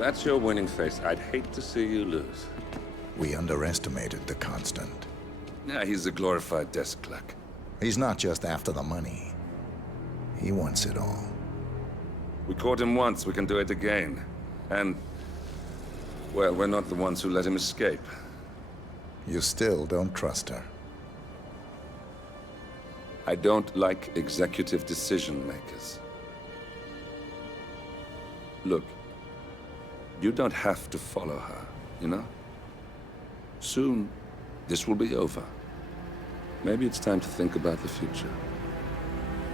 that's your winning face, I'd hate to see you lose. We underestimated the Constant. Yeah, he's a glorified desk clerk. He's not just after the money. He wants it all. We caught him once, we can do it again. And, well, we're not the ones who let him escape. You still don't trust her. I don't like executive decision makers. Look, you don't have to follow her, you know? Soon, this will be over. Maybe it's time to think about the future.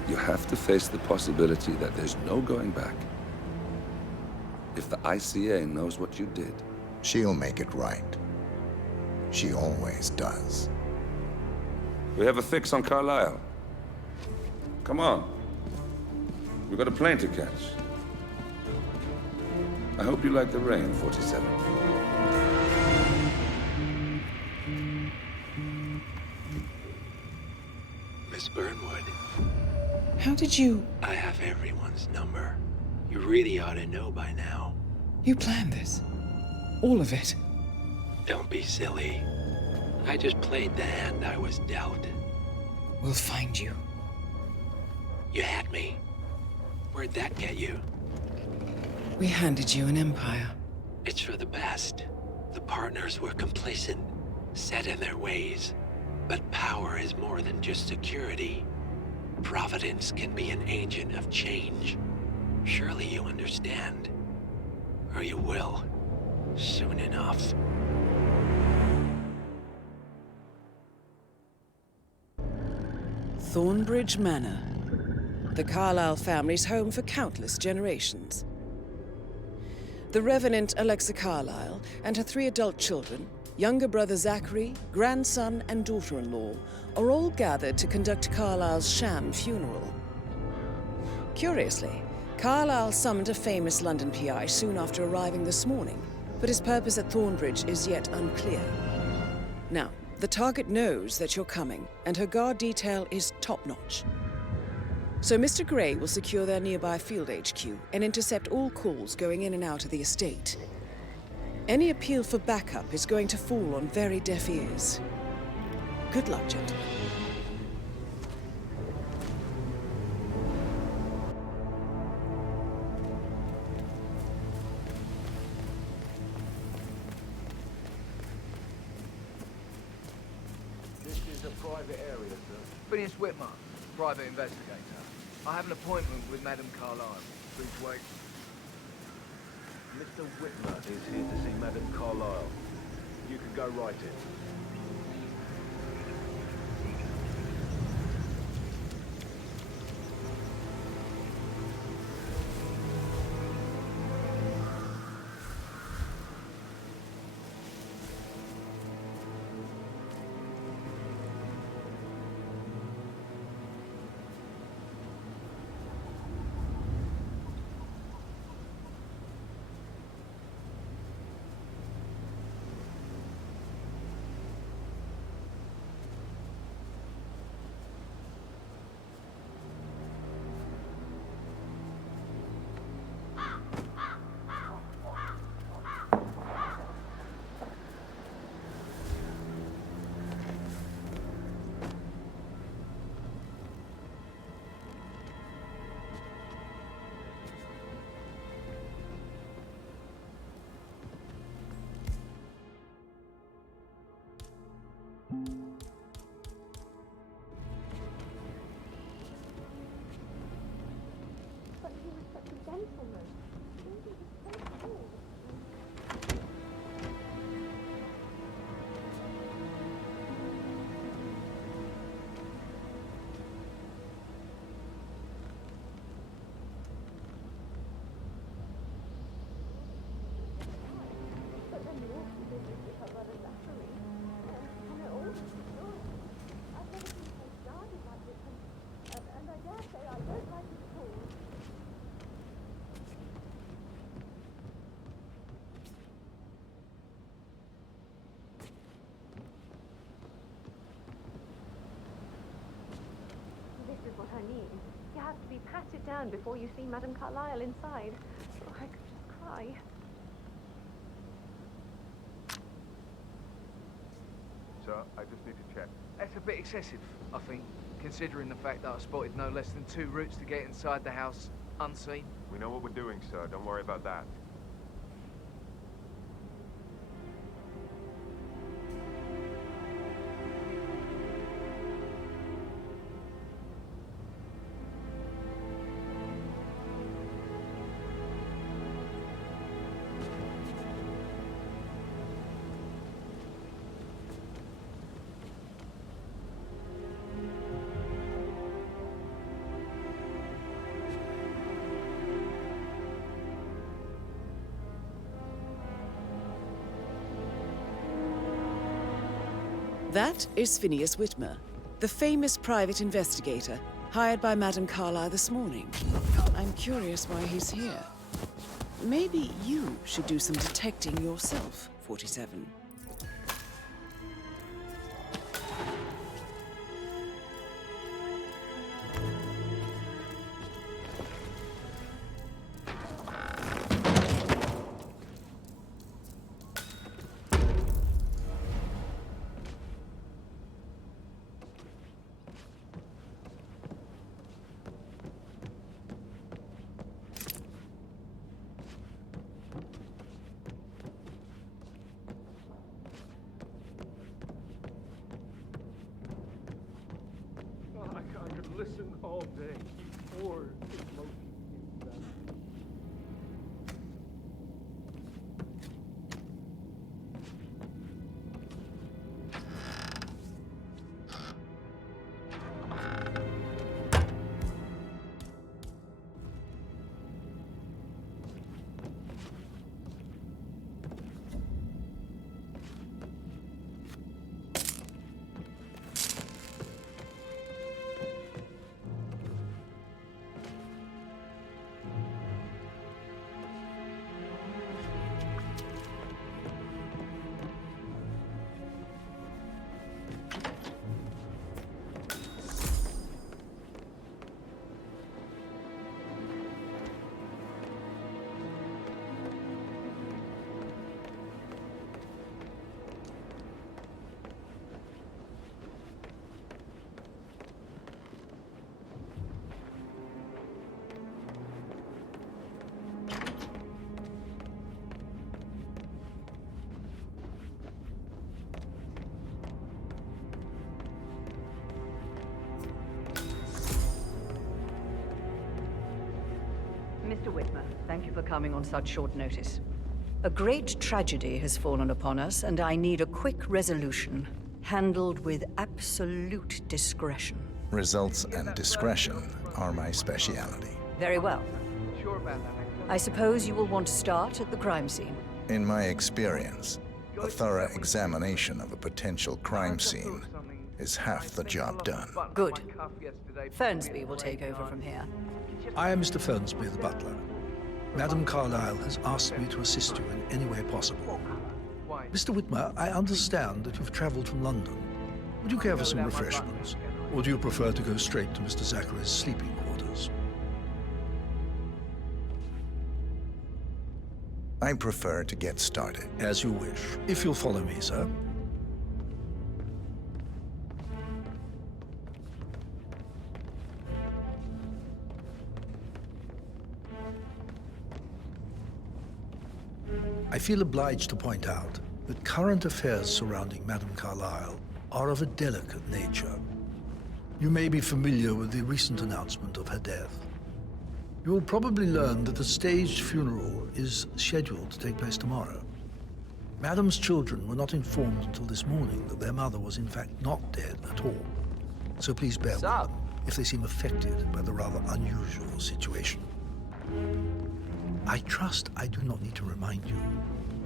You have to face the possibility that there's no going back. If the ICA knows what you did... She'll make it right. She always does. We have a fix on Carlisle. Come on. We've got a plane to catch. I hope you like the rain, 47. Miss Burnwood. How did you... I have everyone's number. You really ought to know by now. You planned this? All of it? Don't be silly. I just played the hand I was dealt. We'll find you. You had me. Where'd that get you? We handed you an empire. It's for the best. The partners were complacent, set in their ways. But power is more than just security. Providence can be an agent of change. Surely you understand. Or you will. Soon enough. Thornbridge Manor. The Carlisle family's home for countless generations. The Revenant Alexa Carlisle and her 3 adult children, younger brother Zachary, grandson and daughter-in-law, are all gathered to conduct Carlisle's sham funeral. Curiously, Carlisle summoned a famous London PI soon after arriving this morning, but his purpose at Thornbridge is yet unclear. Now, the target knows that you're coming, and her guard detail is top-notch. So Mr. Gray will secure their nearby field HQ and intercept all calls going in and out of the estate. Any appeal for backup is going to fall on very deaf ears. Good luck, gentlemen. This is a private area, sir. Phineas Whitmer, private investigator. I have an appointment with Madame Carlisle. Please wait. Mr. Whitmer is here to see Madame Carlisle. You can go right in. But he was such a gentleman. He was so cool. But then the awful business with her brother Zachary. And it all just ignored me. I've never been so guarded like this, and I dare say I don't like it at all. This is what I need. You have to be patted down before you see Madame Carlisle inside. Or I could just cry. sir. I just need to check. That's a bit excessive, I think, considering the fact that I spotted no less than 2 routes to get inside the house unseen. We know what we're doing, sir. Don't worry about that. That is Phineas Whitmer, the famous private investigator hired by Madame Carlyle this morning. I'm curious why he's here. Maybe you should do some detecting yourself, 47. I could listen all day. You poor, emotional insect. Mr. Whitmer, thank you for coming on such short notice. A great tragedy has fallen upon us, and I need a quick resolution, handled with absolute discretion. Results and discretion are my speciality. Very well. Sure about that? I suppose you will want to start at the crime scene. In my experience, a thorough examination of a potential crime scene is half the job done. Good. Fernsby will take over from here. I am Mr. Fernsby, the butler. Madame Carlyle has asked me to assist you in any way possible. Mr. Whitmer, I understand that you've traveled from London. Would you care for some refreshments? Or do you prefer to go straight to Mr. Zachary's sleeping quarters? I prefer to get started. As you wish. If you'll follow me, sir. I feel obliged to point out that current affairs surrounding Madame Carlyle are of a delicate nature. You may be familiar with the recent announcement of her death. You will probably learn that a staged funeral is scheduled to take place tomorrow. Madame's children were not informed until this morning that their mother was in fact not dead at all. So please bear with them if they seem affected by the rather unusual situation. I trust I do not need to remind you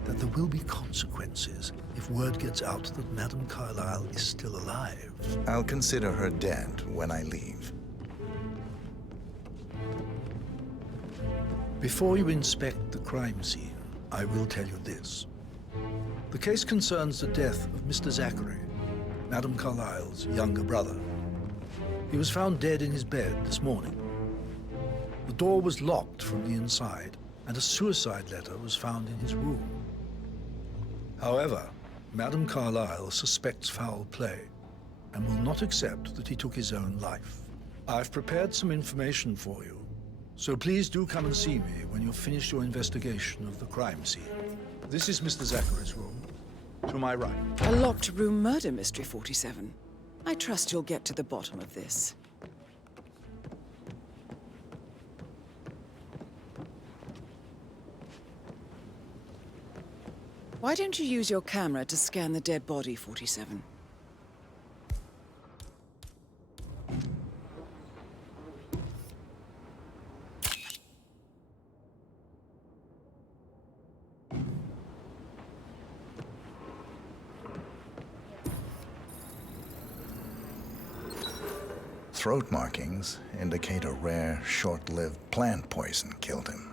that there will be consequences if word gets out that Madame Carlyle is still alive. I'll consider her dead when I leave. Before you inspect the crime scene, I will tell you this. The case concerns the death of Mr. Zachary, Madame Carlyle's younger brother. He was found dead in his bed this morning. The door was locked from the inside, and a suicide letter was found in his room. However, Madame Carlyle suspects foul play and will not accept that he took his own life. I've prepared some information for you, so please do come and see me when you've finished your investigation of the crime scene. This is Mr. Zachary's room. To my right. A locked room murder mystery, 47. I trust you'll get to the bottom of this. Why don't you use your camera to scan the dead body, 47? Throat markings indicate a rare, short-lived plant poison killed him.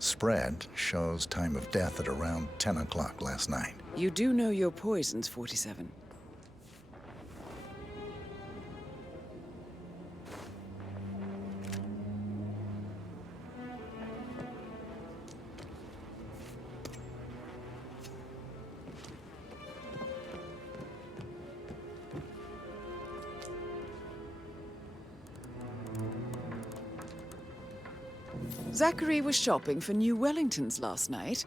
Spread shows time of death at around 10 o'clock last night. You do know your poisons, 47. Zachary was shopping for new Wellingtons last night.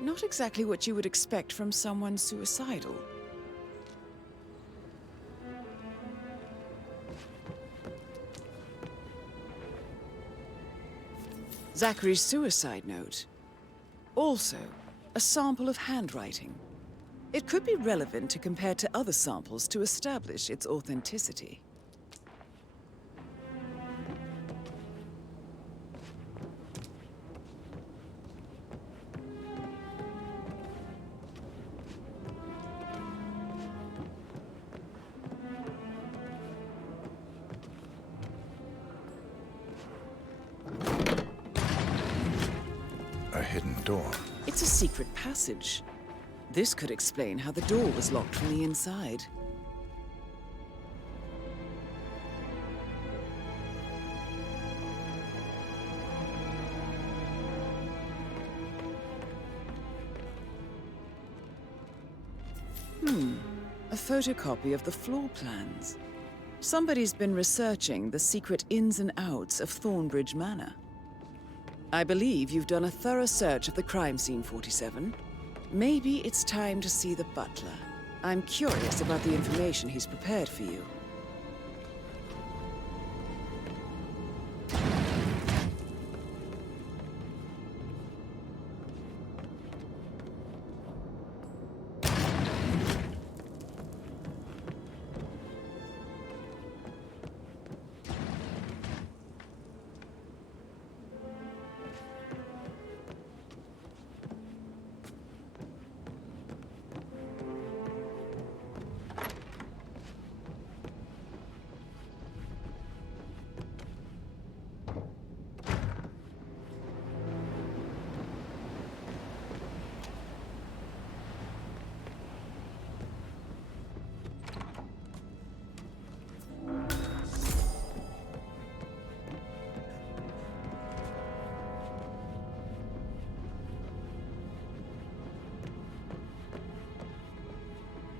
Not exactly what you would expect from someone suicidal. Zachary's suicide note. Also, a sample of handwriting. It could be relevant to compare to other samples to establish its authenticity. A hidden door. It's a secret passage. This could explain how the door was locked from the inside. A photocopy of the floor plans. Somebody's been researching the secret ins and outs of Thornbridge Manor. I believe you've done a thorough search of the crime scene, 47. Maybe it's time to see the butler. I'm curious about the information he's prepared for you.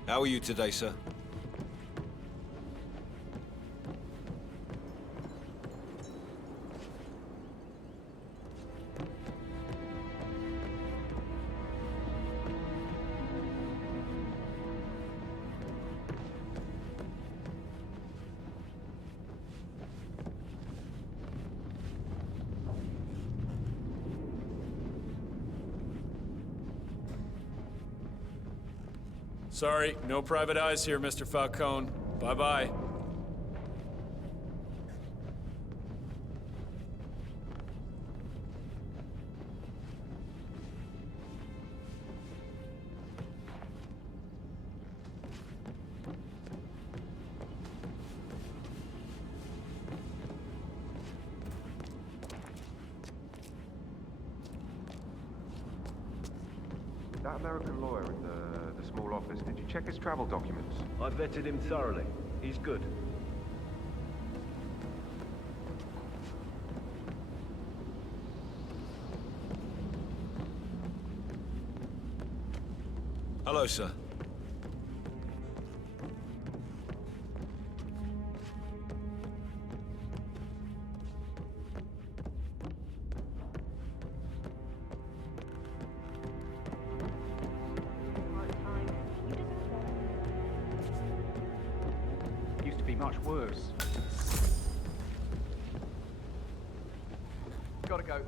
How are you today, sir? Sorry, no private eyes here, Mr. Falcone. Bye-bye. That American lawyer in the small office, did you check his travel documents? I vetted him thoroughly. He's good. Hello, sir. Used to be much worse. Gotta go.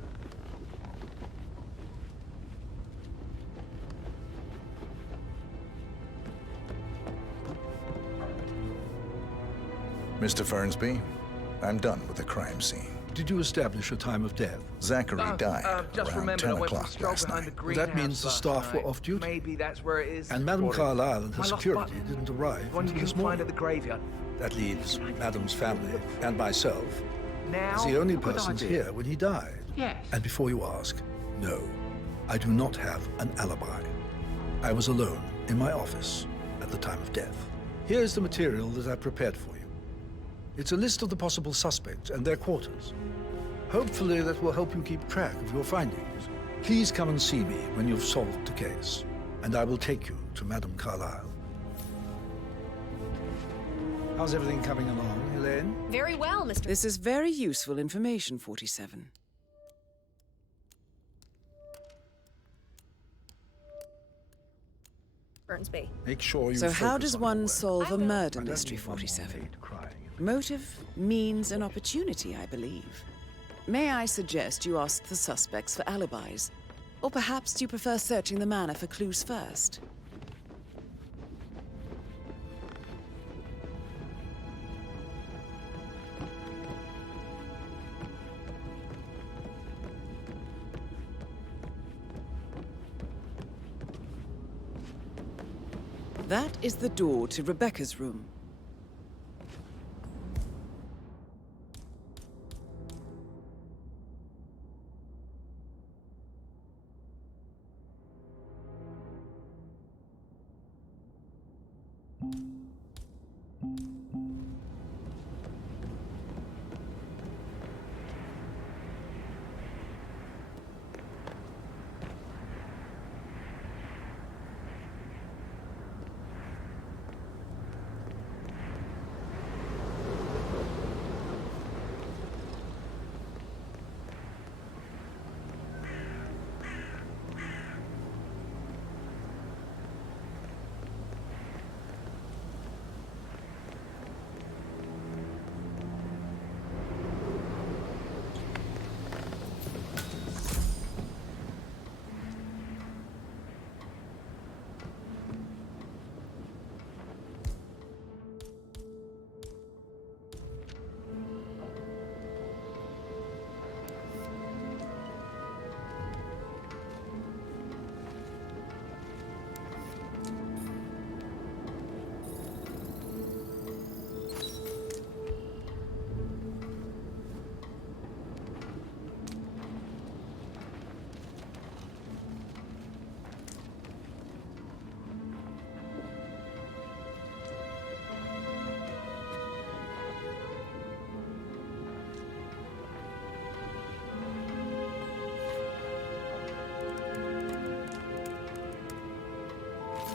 Mr. Fernsby, I'm done with the crime scene. Did you establish a time of death? Zachary died Just around remembered 10 I went for a o'clock stroll last behind night. the That greenhouse means the last staff were night. off duty. Maybe that's where it is. And Madame Carlyle and her My lost security button. didn't arrive One you until this can find morning. at the graveyard. That leaves Madame's family and myself Now, as the only good persons idea. here when he died. Yes. And before you ask, no, I do not have an alibi. I was alone in my office at the time of death. Here's the material that I prepared for you. It's a list of the possible suspects and their quarters. Hopefully that will help you keep track of your findings. Please come and see me when you've solved the case, and I will take you to Madame Carlyle. How's everything coming along, Elaine? Very well, Mr. This is very useful information, 47. Fernsby. Make sure you So how focus does on one your work. solve a murder I don't mystery, need one more 47? maid crying. Motive, means, and opportunity, I believe. May I suggest you ask the suspects for alibis? Or perhaps you prefer searching the manor for clues first? That is the door to Rebecca's room.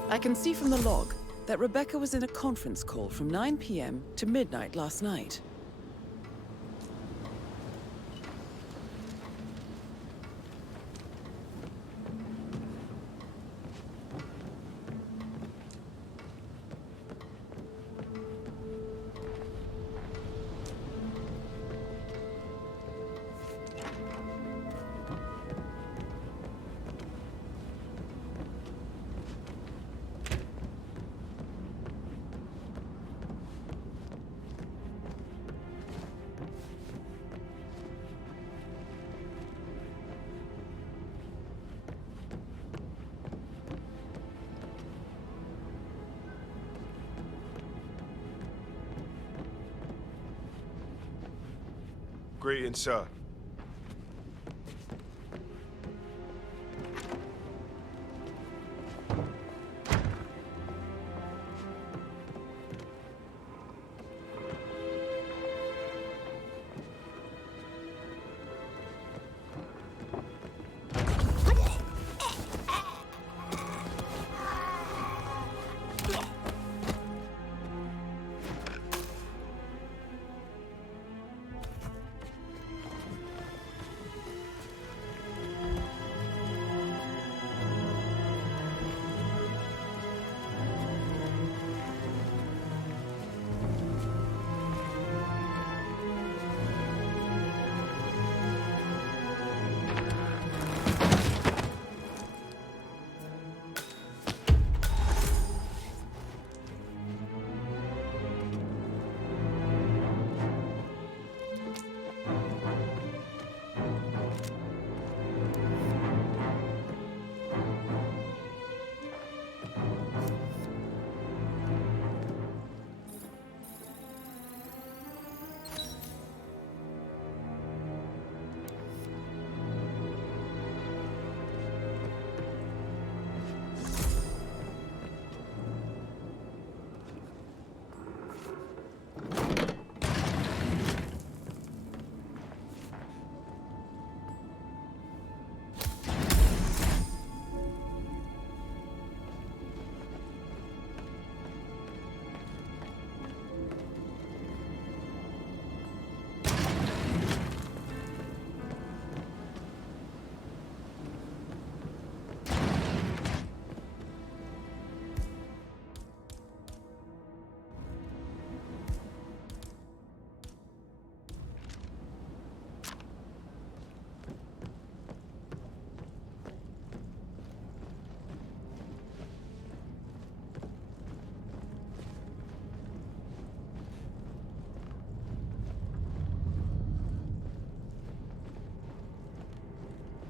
I can see from the log that Rebecca was in a conference call from 9 p.m. to midnight last night. Greetings, sir.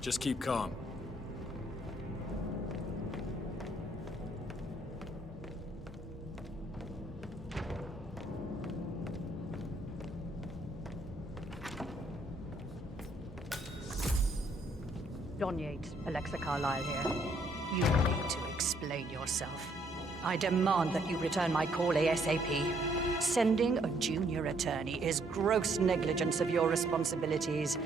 Just keep calm. Don Yates, Alexa Carlyle here. You need to explain yourself. I demand that you return my call ASAP. Sending a junior attorney is gross negligence of your responsibilities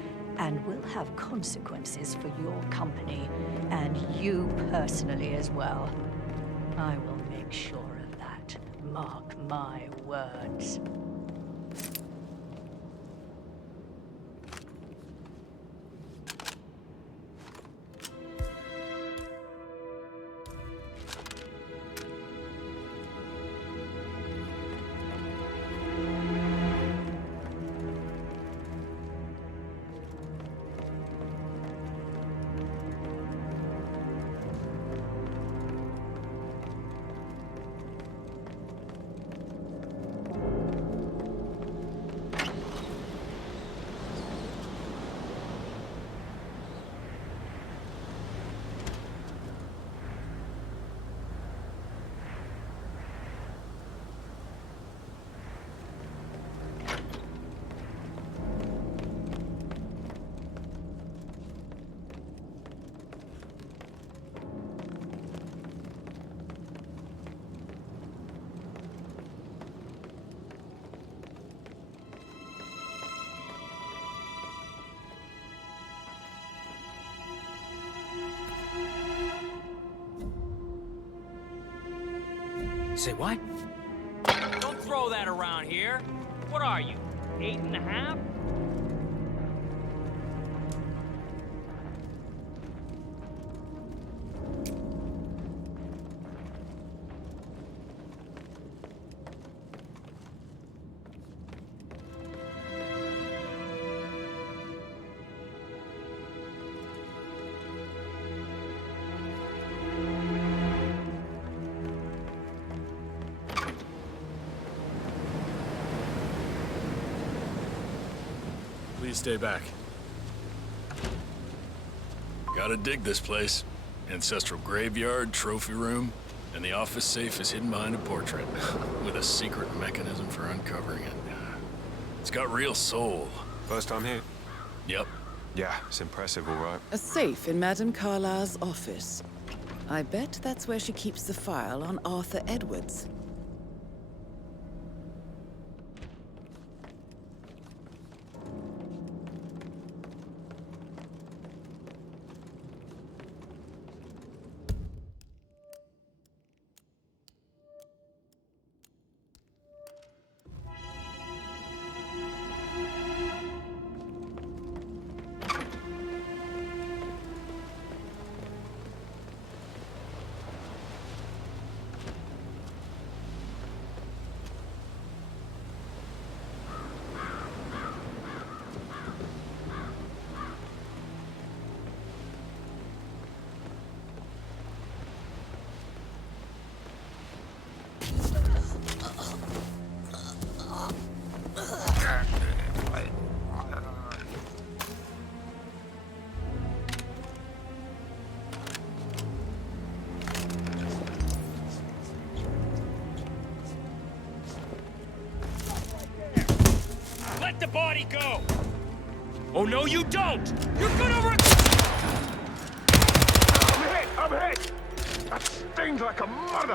and will have consequences for your company and you personally as well. I will make sure of that. Mark my words. Say what? Don't throw that around here. What are you, 8.5? Please stay back. Gotta dig this place. Ancestral graveyard, trophy room, and the office safe is hidden behind a portrait, with a secret mechanism for uncovering it. It's got real soul. First time here? Yep. Yeah, it's impressive, all right. A safe in Madame Carlyle's office. I bet that's where she keeps the file on Arthur Edwards. Let the body go! Oh, no, you don't! You're gonna I'm hit! That stings like a mother!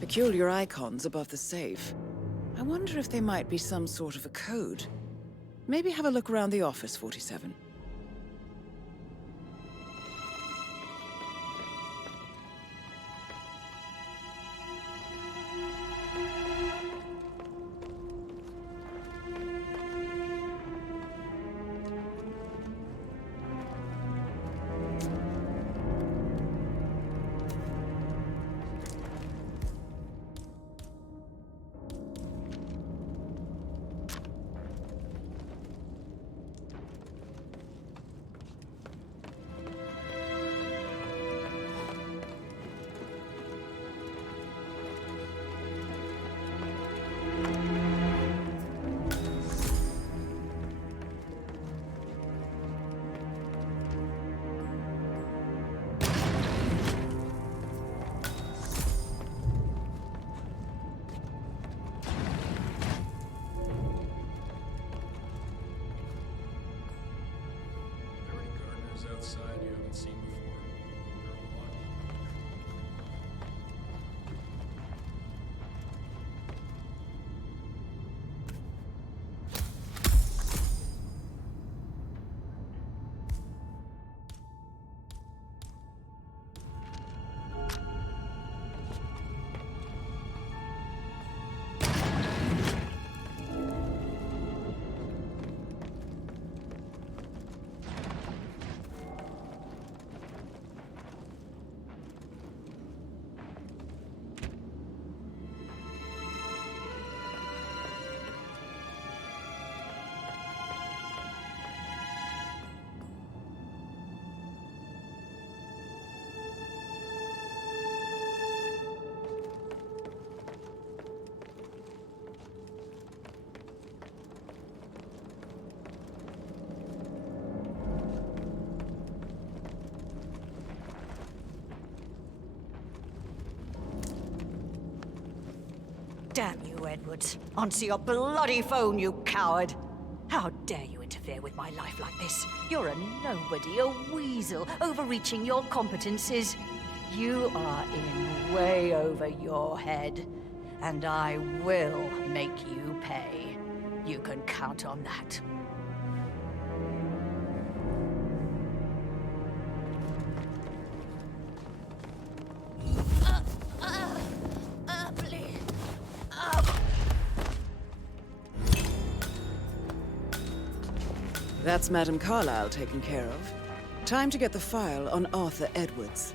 Peculiar icons above the safe. I wonder if they might be some sort of a code. Maybe have a look around the office, 47. Outside you haven't seen before. They're all watching. Damn you, Edwards. Onto your bloody phone, you coward! How dare you interfere with my life like this? You're a nobody, a weasel, overreaching your competences. You are in way over your head, and I will make you pay. You can count on that. Please. That's Madame Carlyle taken care of. Time to get the file on Arthur Edwards.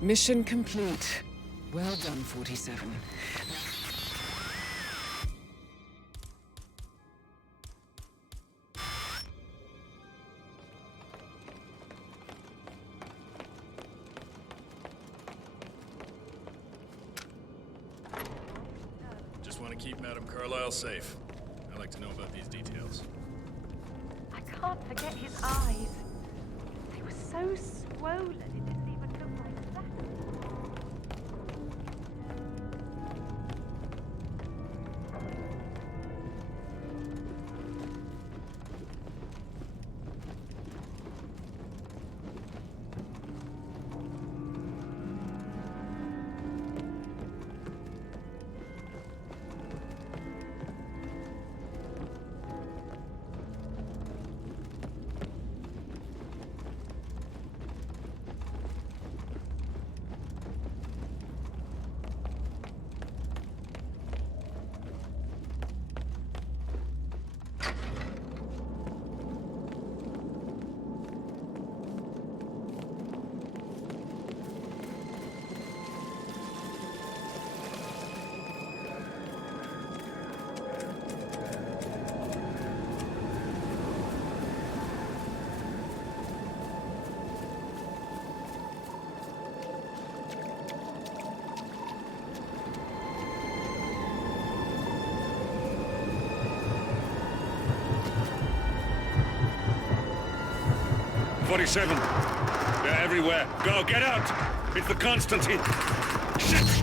Mission complete. Well done, 47. Just want to keep Madame Carlyle safe. I'd like to know about these details. I can't forget his eyes. They were so swollen, it didn't even look like that. They're everywhere. Go, get out! It's the Constantine. Shit!